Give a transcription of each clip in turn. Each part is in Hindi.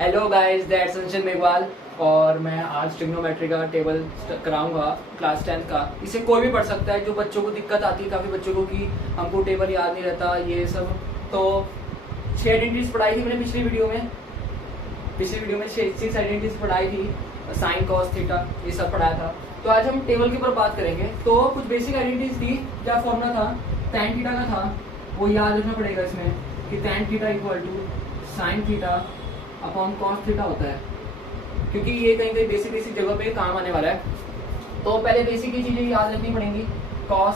Hello guys, that's Sanjay Meghwal और मैं आज ट्रिग्नोमेट्री का टेबल कराऊंगा क्लास 10 का। इसे कोई भी पढ़ सकता है। जो बच्चों को दिक्कत आती है काफ़ी बच्चों को कि हमको टेबल याद नहीं रहता ये सब, तो 6 आइडेंटिटीज पढ़ाई थी मैंने पिछली वीडियो में 6 आइडेंटिटीज पढ़ाई थी, साइन कॉस थीटा ये सब पढ़ाया था। तो आज हम टेबल के ऊपर बात करेंगे। तो कुछ बेसिक आइडेंटिटीज थी। क्या फॉर्मूला था tan थीटा का था, वो याद रखना पड़ेगा इसमें कि tan theta equal to sine theta upon cos theta होता है, क्योंकि ये कहीं कहीं बेसिक जगह पे काम आने वाला है। तो पहले बेसिक की चीजें याद रखनी पड़ेंगी। कॉस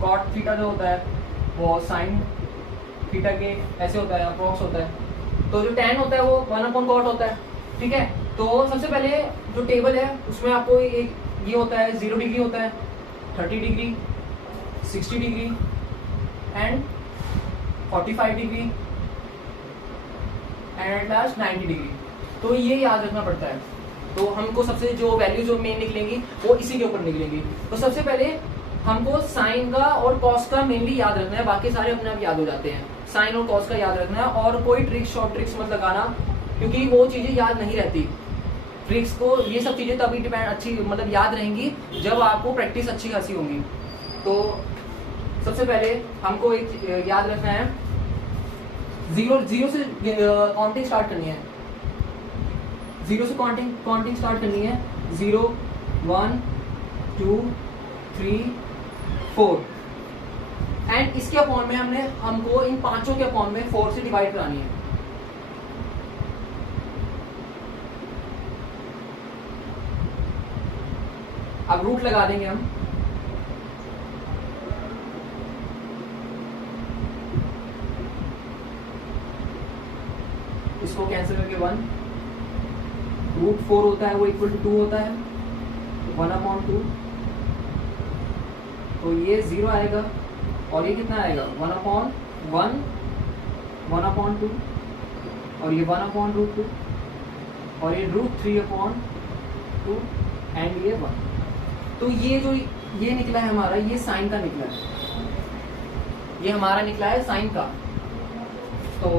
कॉट थीटा जो होता है वो साइन थीटा के ऐसे होता है, अप्रॉक्स होता है। तो जो tan होता है वो 1 अपॉन कॉट होता है। ठीक है, तो सबसे पहले जो टेबल है उसमें आपको एक ये होता है 0 डिग्री होता है, 30 degree, 60 degree and 45 degree and at last 90 degree. तो ये याद रखना पड़ता है। तो हमको सबसे जो वैल्यू जो मेन निकलेंगी वो इसी के ऊपर निकलेंगी। तो सबसे पहले हमको साइन का और कॉस का मेनली याद रखना है, बाकी सारे अपने आप याद हो जाते हैं। साइन और कॉस का याद रखना है और कोई ट्रिक्स शॉर्ट ट्रिक्स मत लगाना, क्योंकि वो चीजें याद नहीं रहती। ट्रिक्स को ये सब चीजें तभी डिपेंड अच्छी मतलब याद रहेंगी जब आपको प्रैक्टिस अच्छी खासी होगी। तो सबसे पहले हमको एक याद रखना है, जीरो से काउंटिंग स्टार्ट करनी है। जीरो से काउंटिंग स्टार्ट करनी है। 0 1 2 3 4 एंड इसके अपॉन में हमको इन पांचों के अपॉन में 4 से डिवाइड करानी है। अब रूट लगा देंगे हम। इसको कैंसिल करके 1 रूट 4 होता है वो इक्वल टू 2 होता है, 1 अपॉन 2। तो ये 0 आएगा और ये कितना आएगा 1 अपॉन 1, 1 अपॉन 2 और ये 1 अपॉन रूट 2 और ये रूट 3 अपॉन 2 एंड ये 1। तो ये जो ये निकला है हमारा, ये साइन का निकला है, ये हमारा निकला है साइन का। तो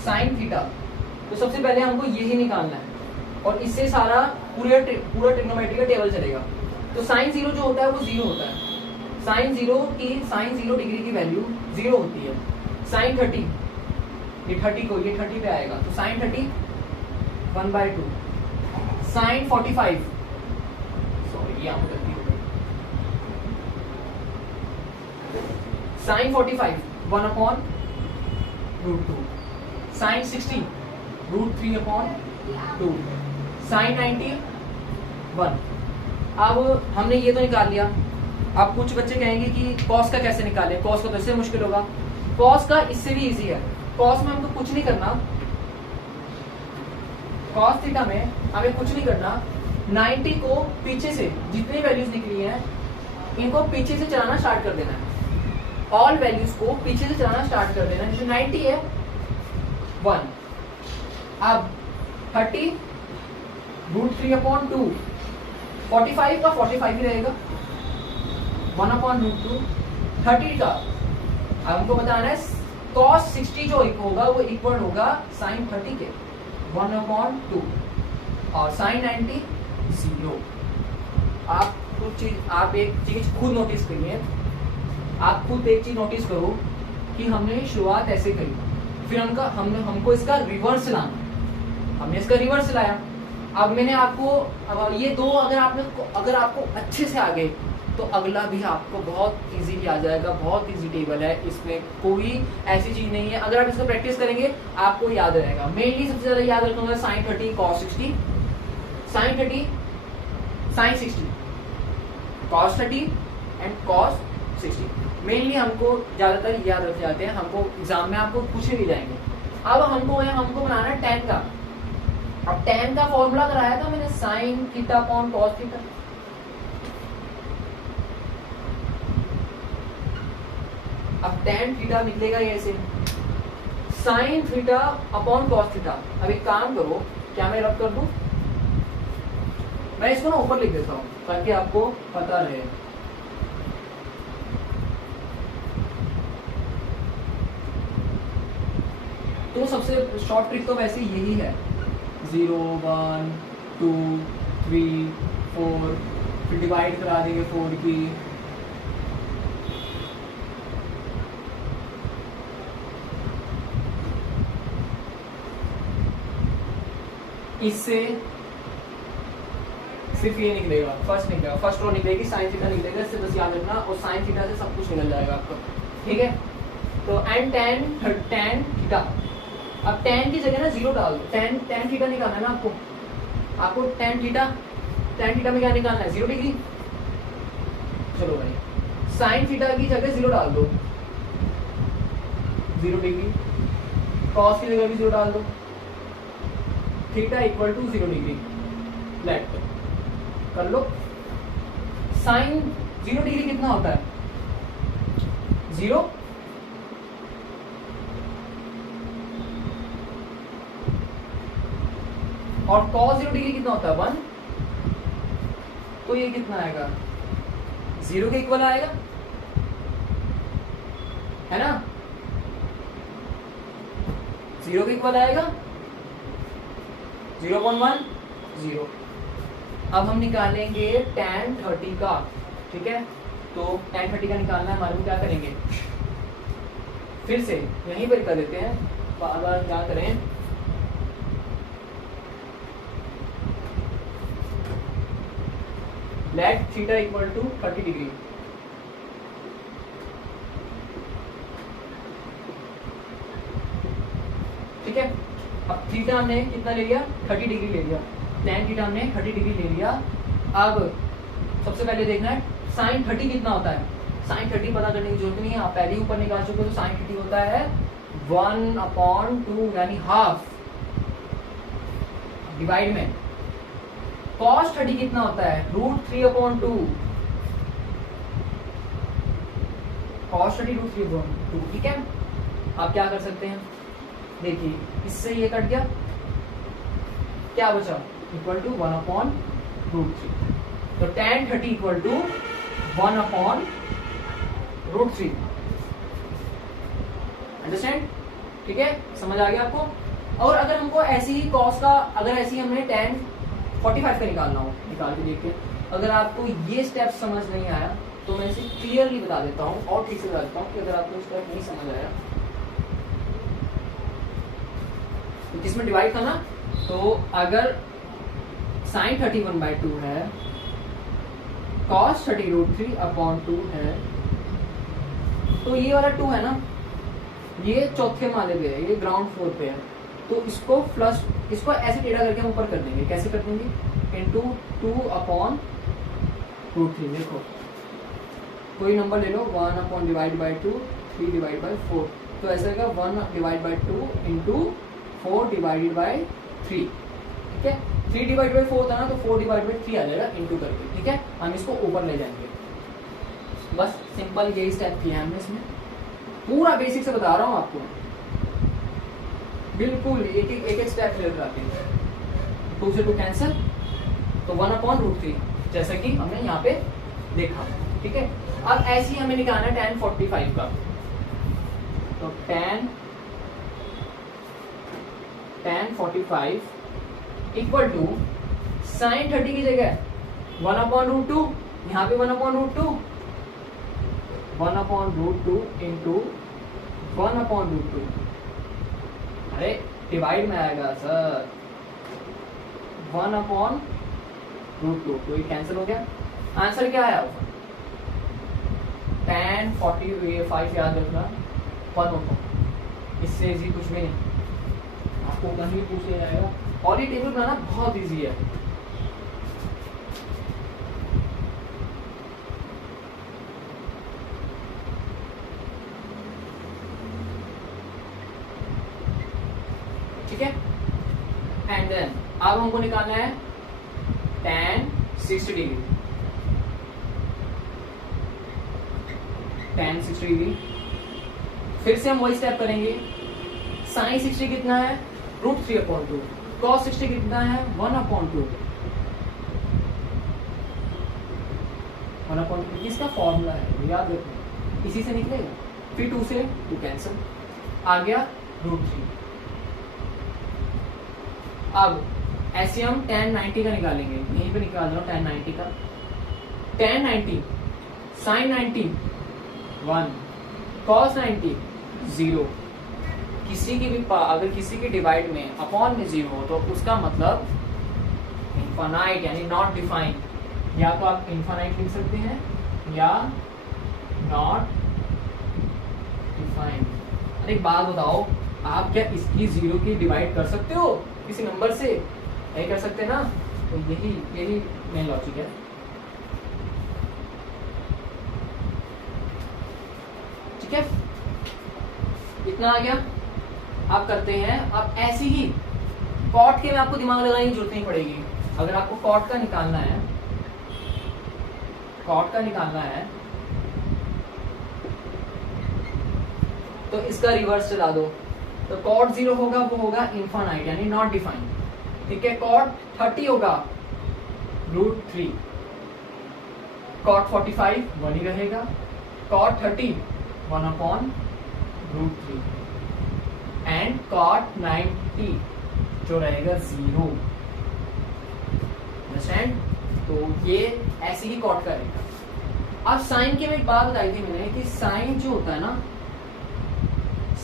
साइन थीटा, तो सबसे पहले हमको यही निकालना है और इससे सारा पूरा ट्रिग्नोमेट्री का टेबल चलेगा। तो साइन 0 जो होता है वो 0 होता है। साइन 0 डिग्री की वैल्यू 0 होती है। साइन 30 ये 30 पे आएगा, तो साइन 30 1/2। साइन 45 सॉरी यहाँ पे गलती हो गई, sine 45 1 upon root 2। Sine 60 root 3 upon 2। Sine 90 1। अब हमने ये तो निकाल लिया। अब कुछ बच्चे कहेंगे कि कॉस का कैसे निकालें, कॉस का तो इससे मुश्किल होगा। कॉस का इससे भी इजी है। कॉस में हमको कुछ नहीं करना, कॉस थीटा में हमें कुछ नहीं करना। 90 को पीछे से जितनी वैल्यूज निकली हैं इनको पीछे से चलाना स्टार्ट कर देना है। ऑल वैल्यूज को पीछे से चलाना स्टार्ट कर देना है। जैसे 90 है 1, अब 30 रूट 3 अपॉन 2, 45 का 45 ही रहेगा, 1 अपॉन रूट 2। 30 का अब हमको बताना है cos 60 जो होगा वो इक्वल होगा साइन 30 के 1 अपॉन 2 और साइन 90 0। आप एक चीज खुद नोटिस करिए, आप खुद एक चीज नोटिस करो कि हमने शुरुआत ऐसे करी, फिर हमको इसका रिवर्स लाना, हमने इसका रिवर्स लाया। अब मैंने आपको अब ये दो अगर आपको अच्छे से आ गए तो अगला भी आपको बहुत इजीली आ जाएगा। बहुत इजी टेबल है, इसमें कोई ऐसी चीज नहीं है। अगर आप इसको प्रैक्टिस करेंगे आपको याद रहेगा। मेनली सबसे ज्यादा याद रखना sine 30 cos 60, sine 30 sine 60 cos 30 and cos 60। Mainly हमको ज्यादातर याद रख जाते हैं, हमको एग्जाम में आपको पूछे भी जाएंगे। अब हमको बनाना है tan का। अब tan का फॉर्मूला कराया था मैंने, sign theta upon cos theta. अब tan थीटा निकलेगा ये ऐसे, sign theta upon cos theta. अब एक काम करो, क्या मैं रब कर दूं, मैं इसको ना ऊपर लिख देता हूं ताकि आपको पता रहे। सबसे शॉर्ट ट्रिक तो वैसे यही है, 0 1 2 3 4, फिर डिवाइड करा देंगे 4 की, इससे सिर्फ ये निकलेगा, फर्स्ट निकलेगा, फर्स्ट रो निकलेगी, साइन थीटा निकलेगा, इससे बस याद रखना, और साइन थीटा से सब कुछ निकल जाएगा आपको, ठीक है। तो एंड tan थीटा, अब tan की जगह ना 0 डाल दो, tan थीटा निकालना है ना आपको tan थीटा में क्या निकालना है, 0 डिग्री। चलो भाई, साइन थीटा की जगह 0 डाल दो, 0 डिग्री, कॉस की जगह भी 0 डाल दो, theta equal to 0 degree, let कर लो। साइन 0 डिग्री कितना होता है, 0, और cos 0 डिग्री कितना होता है, 1, तो ये कितना आएगा, 0 के इक्वल आएगा, है ना, 0 के इक्वल आएगा, 0.1 0। अब हम निकालेंगे tan 30 का, ठीक है। तो tan 30 का निकालना है, मालूम क्या करेंगे, फिर से यहीं पर कर देते हैं, बार बार क्या करें, let theta equal to 30 degree, ठीक है। अब थीटा हमने कितना ले लिया, 30 डिग्री ले लिया, tan थीटा हमने 30 डिग्री ले लिया। अब सबसे पहले देखना है sin 30 कितना होता है, sin 30 पता करने की जरूरत नहीं है, आप पहले ही ऊपर निकाल चुके हो। तो sin 30 होता है 1/2 यानी हाफ, डिवाइड में cos 30 कितना होता है, √3/2, cos 30 √3/2, ठीक है। आप क्या कर सकते हैं, देखिए इससे ये कट गया, क्या बचा, इक्वल टू 1/√3, तो tan 30 इक्वल टू 1/√3, अंडरस्टैंड, ठीक है, समझ आ गया आपको। और अगर हमको ऐसी ही cos का, अगर ऐसी हमने tan 45 का निकालना हो, निकाल के देखिए, अगर आपको ये स्टेप समझ नहीं आया तो मैं इसे क्लियरली बता देता हूँ और ठीक से बता देता हूँ कि अगर आपको स्टेप नहीं समझ आया तो किसमें डिवाइड करना, तो अगर sin 30 1/2 है, cos 30 √3/2 है, तो ये वाला 2 है ना, ये चौथे माले पे है, ये ग्राउंड फ्लोर पे है, तो इसको प्लस, इसको ऐसे टेढ़ा करके हम ऊपर कर देंगे, कैसे कर देंगे, इंटू 2/√3, देखो कोई नंबर ले लो, 1/2 3 डिवाइड बाई 4, तो ऐसा रहेगा 1/2 इंटू 4 डिवाइडेड बाई 3, ठीक है। 3 डिवाइड बाई 4 था ना, तो 4 डिवाइड बाई 3 आ जाएगा इंटू करके, ठीक है। हम इसको ऊपर ले जाएंगे, बस सिंपल यही स्टेप किया हमने इसमें, पूरा बेसिक से बता रहा हूँ आपको, बिल्कुल एक एक स्टेप क्लियर कराते हैं। 2 से 2 कैंसिल, तो 1/√3 जैसा कि हमने यहाँ पे देखा, ठीक है। अब ऐसे ही हमें निकालना है tan 45 का, तो tan 45 इक्वल टू sin 30 की जगह 1/√2, यहाँ पे 1/√2, 1/√2 इंटू 1/√2, अरे डिवाइड में आएगा सर, 1/√2, तो ये कैंसिल हो गया। आंसर क्या आया, tan 45 याद रखना 1 होता, इससे इजी कुछ भी नहीं, आपको कहीं पूछ लिया जाएगा, और ये टेबल बनाना बहुत इजी है। ठीक है, एंड देन अब हमको निकालना है tan 60 डिग्री, tan 60 डिग्री, फिर से हम वही स्टेप करेंगे। sin 60 कितना है, √3/2, cos 60 कितना है, 1/2, 1/2 इसका फॉर्मूला है, याद रखना, इसी से निकलेगा। फिर 2 से 2 कैंसिल, आ गया √3, अब ऐसे हम tan 90 का निकालेंगे, यहीं पे निकाल रहा हूँ tan 90 का। tan 90 sin 90 1 cos 90 0। किसी की भी अगर किसी के डिवाइड में अपॉन में 0 हो तो उसका मतलब इनफाइनाइट यानी नॉट डिफाइंड। या तो आप इनफाइनाइट लिख सकते हैं या नॉट डिफाइंड। अरे एक बात बताओ, आप क्या इसकी 0 की डिवाइड कर सकते हो किसी नंबर से? नहीं कर सकते ना। तो यही मेन लॉजिक है। ठीक है, इतना आ गया। आप करते हैं, आप ऐसे ही कॉट के में आपको दिमाग लगाने की जरूरत नहीं पड़ेगी। अगर आपको कॉट का निकालना है, तो इसका रिवर्स चला दो। तो कॉट 0 होगा वो होगा इनफाइनाइट यानी नॉट डिफाइंड। ठीक है, कॉट 30 होगा √3, कॉट 45 1 ही रहेगा, कॉट 30 1/√3 एंड कॉट 90 जो रहेगा 0। अंडरस्टैंड? तो ये ऐसे ही कॉट का रहेगा। अब साइन की एक बात बताई थी मैंने कि साइन जो होता है ना,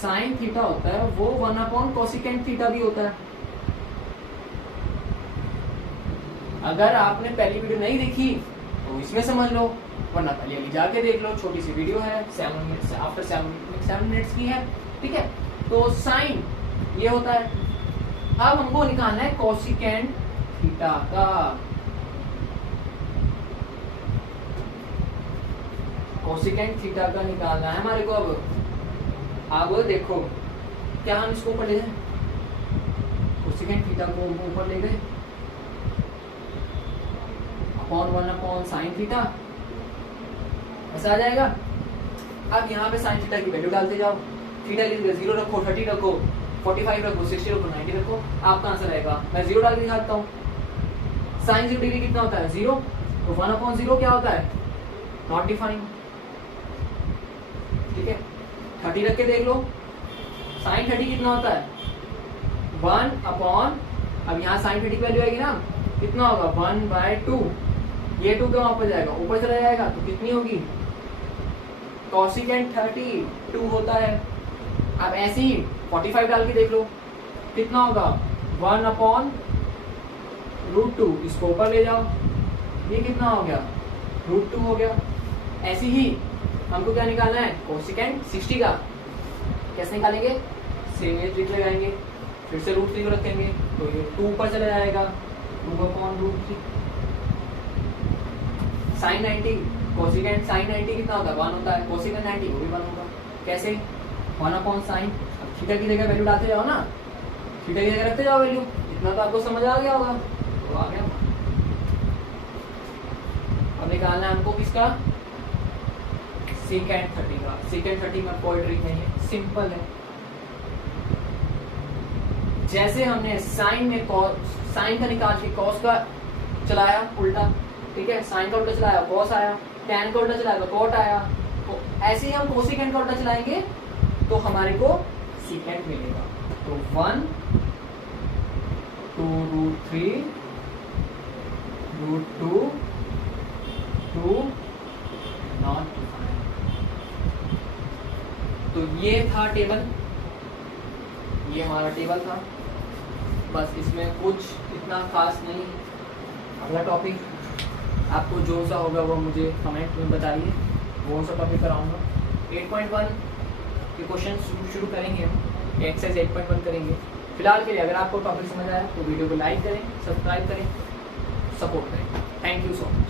साइन थीटा होता है वो 1/कोसिकेंट थीटा भी होता है। अगर आपने पहली वीडियो नहीं देखी तो इसमें समझ लो, वरना पहले अभी जाके देख लो, छोटी सी वीडियो है, 7 मिनट्स आफ्टर 7 मिनट्स की है। ठीक है, तो साइन ये होता है। अब हमको निकालना है कोसिकेंट थीटा का। कोसिकेंट थीटा का निकालना है हमारे को। अब देखो, क्या हम इसको ऊपर ले गए, कोसिकेंट थीटा को ऊपर ले गए, अपॉन 1/sin थीटा, ऐसा आ जाएगा। अब यहाँ पे sin थीटा की वैल्यू डालते जाओ। थीटा की 0 रखो, 30 रखो, 45 रखो, 60 रखो, 90 रखो, आपका आंसर आएगा। मैं 0 डाल के दिखाता हूँ। sin 0 डिग्री कितना होता है? 0। तो 1/0 क्या होता है? Not defined. ठीक है, 30 रख के देख लो, sin 30 कितना होता है? 1/, अब यहाँ sin 30 की वैल्यू आएगी ना, कितना होगा? 1/2। ये 2 क्यों वापस जाएगा? ऊपर चला जाएगा, तो कितनी होगी? कोसिकेंट 30 2 होता है। अब ऐसे ही 45 डाल के देख लो, कितना होगा? 1/√2। इसको ऊपर ले जाओ, ये कितना हो गया? √2 हो गया। ऐसे ही हमको क्या निकालना है? कोसिकेंट 60 का। कैसे निकालेंगे? सेम ये ट्रिक लगाएंगे, फिर से √3 को रखेंगे तो ये 2 ऊपर चला जाएगा, 2/√3। sin 90, कोसिकेंट sin 90 कितना होता है? 1 होता है। कोसिकेंट 90 वो भी 1 होगा। कैसे? 1/sin। अब थीटा की जगह वैल्यू डालते जाओ ना, थीटा की जगह रखते जाओ वैल्यू। इतना तो आपको समझ आ गया होगा। तो आ गया। अब निकालना है हमको किसका? सेकेंट 30 का। सेकेंट 30 में कोई ट्रिक नहीं है, सिंपल है। जैसे हमने साइन में साइन का निकाल के कॉस का चलाया उल्टा, ठीक है, साइन का उल्टा चलाया कॉस आया, टैन का उल्टा चलाया तो कॉट आया। तो ऐसे ही हम कोसिकेंट का उल्टा चलाएंगे तो हमारे को सीकेंट मिलेगा। तो 1 2 √3 √2 2 नॉट डिफाइंड। तो ये था टेबल, ये हमारा टेबल था। बस इसमें कुछ इतना खास नहीं। अगला टॉपिक आपको जो सा होगा वो मुझे कमेंट में बताइए, वो सा टॉपिक कराऊंगा। 8.1 के क्वेश्चन शुरू करेंगे हम, एक्सरसाइज 8.1 करेंगे। फिलहाल के लिए अगर आपको टॉपिक समझ आया तो वीडियो को लाइक करें, सब्सक्राइब करें, सपोर्ट करें। Thank you so much.